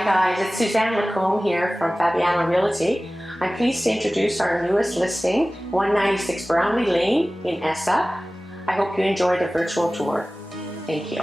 Hi guys, it's Suzanne Lacombe here from Fabiana Realty. I'm pleased to introduce our newest listing, 196 Brownley Lane in Essa. I hope you enjoy the virtual tour. Thank you.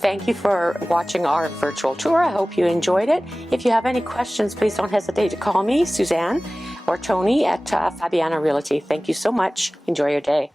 Thank you for watching our virtual tour. I hope you enjoyed it. If you have any questions, please don't hesitate to call me, Suzanne, or Tony at Fabiana Realty. Thank you so much. Enjoy your day.